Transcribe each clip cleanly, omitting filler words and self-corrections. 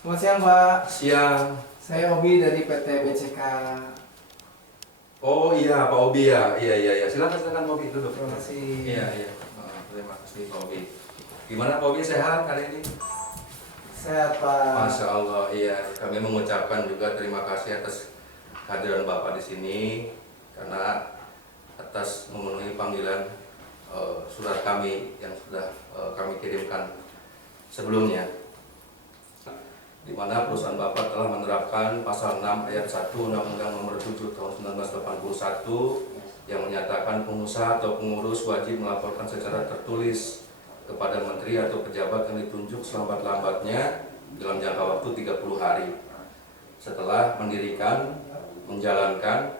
Selamat siang Pak, Siang. saya Obi dari PT BCK. Oh iya, Pak Obi ya. Iya. Silakan Pak Obi duduk. Terima kasih. Iya. Terima kasih Pak Obi. Gimana Pak Obi, sehat hari ini? Sehat Pak. Masya Allah. Iya. Kami mengucapkan juga terima kasih atas kehadiran Bapak di sini karena atas memenuhi panggilan surat kami yang sudah kami kirimkan sebelumnya, di mana perusahaan Bapak telah menerapkan pasal 6 ayat 1 Undang-Undang Nomor 7 Tahun 1981 yang menyatakan pengusaha atau pengurus wajib melaporkan secara tertulis kepada menteri atau pejabat yang ditunjuk selambat-lambatnya dalam jangka waktu 30 hari setelah mendirikan, menjalankan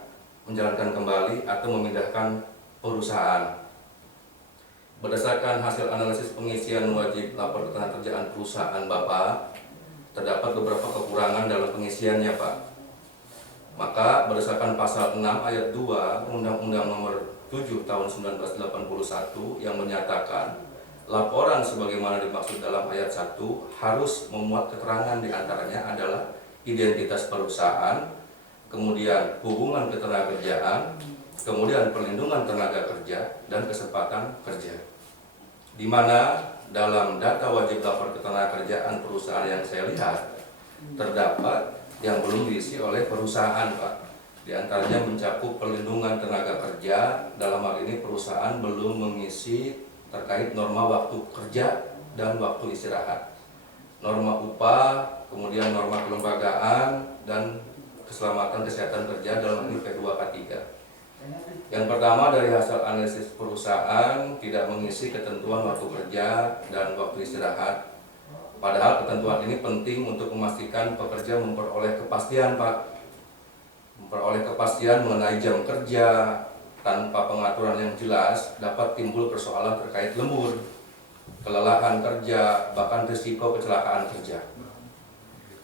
kembali atau memindahkan perusahaan. Berdasarkan hasil analisis pengisian wajib lapor ketenagakerjaan perusahaan Bapak, terdapat beberapa kekurangan dalam pengisiannya, Pak. Maka berdasarkan pasal 6 ayat 2 Undang-Undang Nomor 7 Tahun 1981 yang menyatakan laporan sebagaimana dimaksud dalam ayat 1 harus memuat keterangan, diantaranya adalah identitas perusahaan, kemudian hubungan ketenagakerjaan, kemudian perlindungan tenaga kerja, dan kesempatan kerja. Di mana dalam data wajib lapor ketenagakerjaan perusahaan yang saya lihat terdapat yang belum diisi oleh perusahaan, Pak. Di antaranya mencakup perlindungan tenaga kerja, dalam hal ini perusahaan belum mengisi terkait norma waktu kerja dan waktu istirahat, norma upah, kemudian norma kelembagaan, dan keselamatan kesehatan kerja dalam ini P2 K3. Yang pertama, dari hasil analisis perusahaan tidak mengisi ketentuan waktu kerja dan waktu istirahat. Padahal ketentuan ini penting untuk memastikan pekerja memperoleh kepastian, Pak. Memperoleh kepastian mengenai jam kerja. Tanpa pengaturan yang jelas dapat timbul persoalan terkait lembur, kelelahan kerja, bahkan risiko kecelakaan kerja.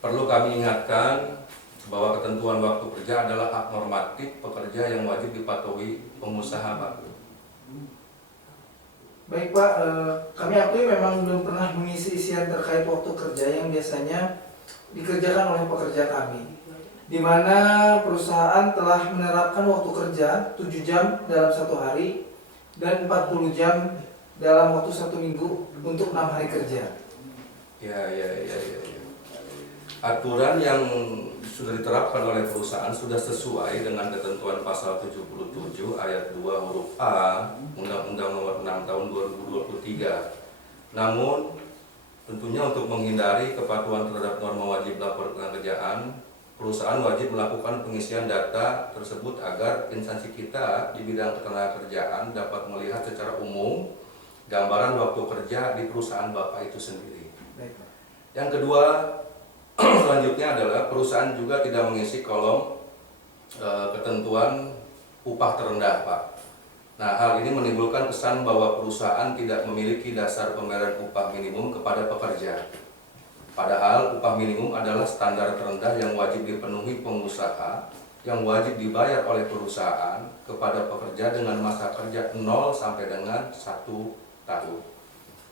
Perlu kami ingatkan bahwa ketentuan waktu kerja adalah hak normatif pekerja yang wajib dipatuhi pengusaha, Pak. Baik Pak, kami akui memang belum pernah mengisi isian terkait waktu kerja yang biasanya dikerjakan oleh pekerja kami, di mana perusahaan telah menerapkan waktu kerja 7 jam dalam 1 hari dan 40 jam dalam waktu 1 minggu untuk 6 hari kerja. Ya. Aturan yang sudah diterapkan oleh perusahaan sudah sesuai dengan ketentuan pasal 77 ayat 2 huruf A Undang-Undang Nomor 6 Tahun 2023. Namun tentunya untuk menghindari kepatuhan terhadap norma wajib lapor ketenagakerjaan, perusahaan wajib melakukan pengisian data tersebut agar instansi kita di bidang ketenagakerjaan dapat melihat secara umum gambaran waktu kerja di perusahaan Bapak itu sendiri. Yang kedua, selanjutnya adalah perusahaan juga tidak mengisi kolom ketentuan upah terendah, Pak. Nah, hal ini menimbulkan kesan bahwa perusahaan tidak memiliki dasar pembayaran upah minimum kepada pekerja. Padahal upah minimum adalah standar terendah yang wajib dipenuhi pengusaha, yang wajib dibayar oleh perusahaan kepada pekerja dengan masa kerja 0 sampai dengan 1 tahun.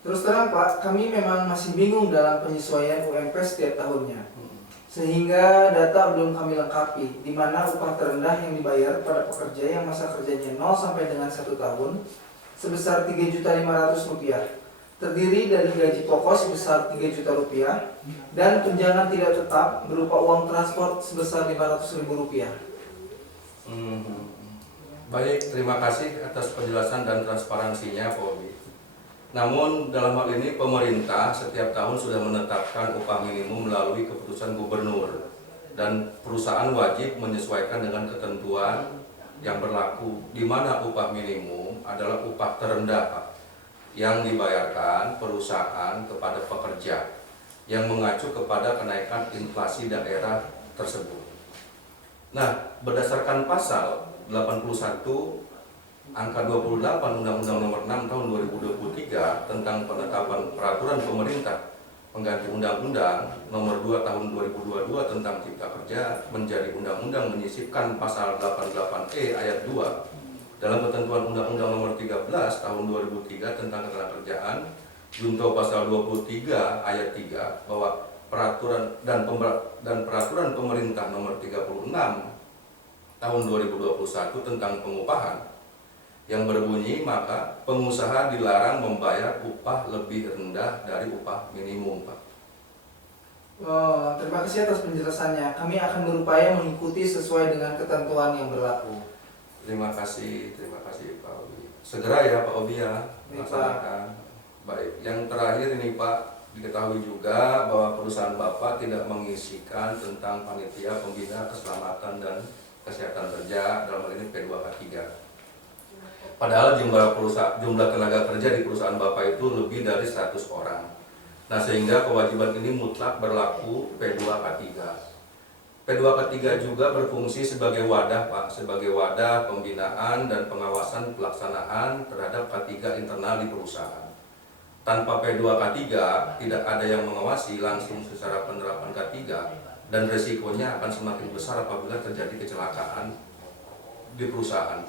Terus terang Pak, kami memang masih bingung dalam penyesuaian UMP setiap tahunnya. Sehingga data belum kami lengkapi, di mana upah terendah yang dibayar pada pekerja yang masa kerjanya 0 sampai dengan 1 tahun sebesar Rp3.500.000, terdiri dari gaji pokok sebesar Rp3 juta dan tunjangan tidak tetap berupa uang transport sebesar Rp500.000. Baik, terima kasih atas penjelasan dan transparansinya, Pak Obi. Namun dalam hal ini pemerintah setiap tahun sudah menetapkan upah minimum melalui keputusan gubernur, dan perusahaan wajib menyesuaikan dengan ketentuan yang berlaku, di mana upah minimum adalah upah terendah, Pak, yang dibayarkan perusahaan kepada pekerja yang mengacu kepada kenaikan inflasi daerah tersebut. Nah, berdasarkan pasal 81 Angka 28 Undang-Undang Nomor 6 Tahun 2023 tentang penetapan peraturan pemerintah pengganti Undang-Undang Nomor 2 Tahun 2022 tentang Cipta Kerja menjadi undang-undang menyisipkan pasal 88E ayat 2 dalam ketentuan Undang-Undang Nomor 13 Tahun 2003 tentang Ketenagakerjaan junto pasal 23 ayat 3 bahwa peraturan pemerintah nomor 36 tahun 2021 tentang pengupahan yang berbunyi maka pengusaha dilarang membayar upah lebih rendah dari upah minimum, Pak. Oh, terima kasih atas penjelasannya. Kami akan berupaya mengikuti sesuai dengan ketentuan yang berlaku. Terima kasih Pak Obi. Segera ya Pak Obi ya, Baik, laksanakan. Baik, yang terakhir ini Pak, diketahui juga bahwa perusahaan Bapak tidak mengisikan tentang panitia pembina keselamatan dan kesehatan kerja, dalam hal ini P2K3. Padahal jumlah tenaga kerja di perusahaan Bapak itu lebih dari 100 orang. Nah, sehingga kewajiban ini mutlak berlaku P2K3. P2K3 juga berfungsi sebagai wadah, Pak, sebagai wadah pembinaan dan pengawasan pelaksanaan terhadap K3 internal di perusahaan. Tanpa P2K3 tidak ada yang mengawasi langsung secara penerapan K3 dan resikonya akan semakin besar apabila terjadi kecelakaan di perusahaan.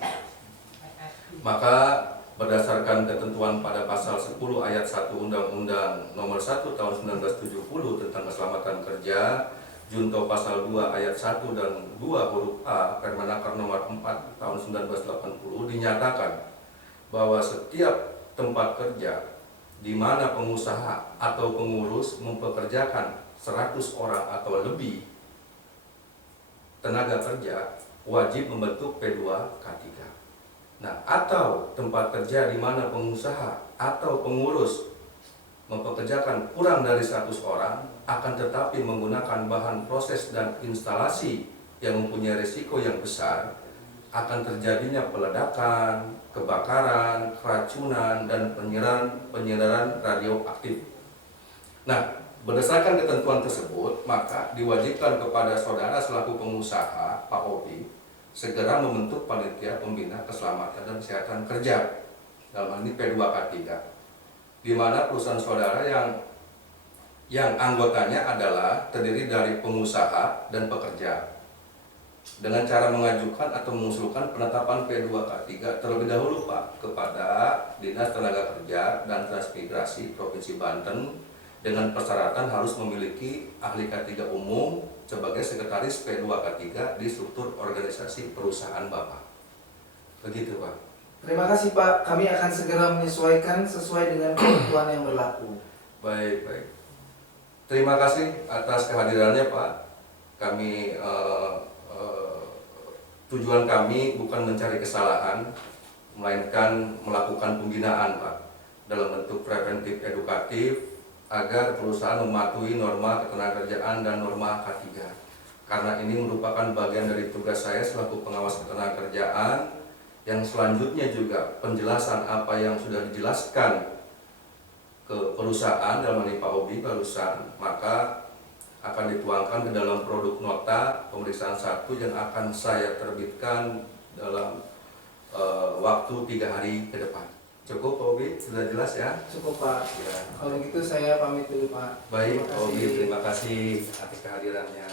Maka berdasarkan ketentuan pada pasal 10 ayat 1 Undang-Undang Nomor 1 Tahun 1970 tentang Keselamatan Kerja, Junto pasal 2 ayat 1 dan 2 huruf A Permenaker Nomor 4 Tahun 1980 dinyatakan bahwa setiap tempat kerja di mana pengusaha atau pengurus mempekerjakan 100 orang atau lebih tenaga kerja wajib membentuk P2K3. Nah, atau tempat kerja di mana pengusaha atau pengurus mempekerjakan kurang dari 100 orang akan tetapi menggunakan bahan proses dan instalasi yang mempunyai risiko yang besar, akan terjadinya peledakan, kebakaran, keracunan, dan penyedaran radioaktif. Nah, berdasarkan ketentuan tersebut, maka diwajibkan kepada saudara selaku pengusaha, Pak Obi, segera membentuk panitia pembina keselamatan dan kesehatan kerja, dalam hal ini P2K3, di mana perusahaan saudara yang anggotanya adalah terdiri dari pengusaha dan pekerja, dengan cara mengajukan atau mengusulkan penetapan P2K3 terlebih dahulu, Pak, kepada Dinas Tenaga Kerja dan Transmigrasi Provinsi Banten dengan persyaratan harus memiliki ahli K3 umum sebagai sekretaris P2K3 di struktur organisasi perusahaan Bapak. Begitu, Pak. Terima kasih, Pak. Kami akan segera menyesuaikan sesuai dengan ketentuan yang berlaku. Baik. Terima kasih atas kehadirannya, Pak. Kami tujuan kami bukan mencari kesalahan, melainkan melakukan pembinaan, Pak, dalam bentuk preventif edukatif agar perusahaan mematuhi norma ketenagakerjaan dan norma K3. Karena ini merupakan bagian dari tugas saya selaku pengawas ketenagakerjaan, yang selanjutnya juga penjelasan apa yang sudah dijelaskan ke perusahaan dalam ini Pak Obi barusan, maka akan dituangkan ke dalam produk nota pemeriksaan 1 yang akan saya terbitkan dalam waktu 3 hari ke depan. Cukup, Pak Obi? Sudah jelas ya? Cukup, Pak. Ya. Kalau gitu saya pamit dulu, Pak. Baik, Terima Pak Obi, kasih. terima kasih atas kehadirannya.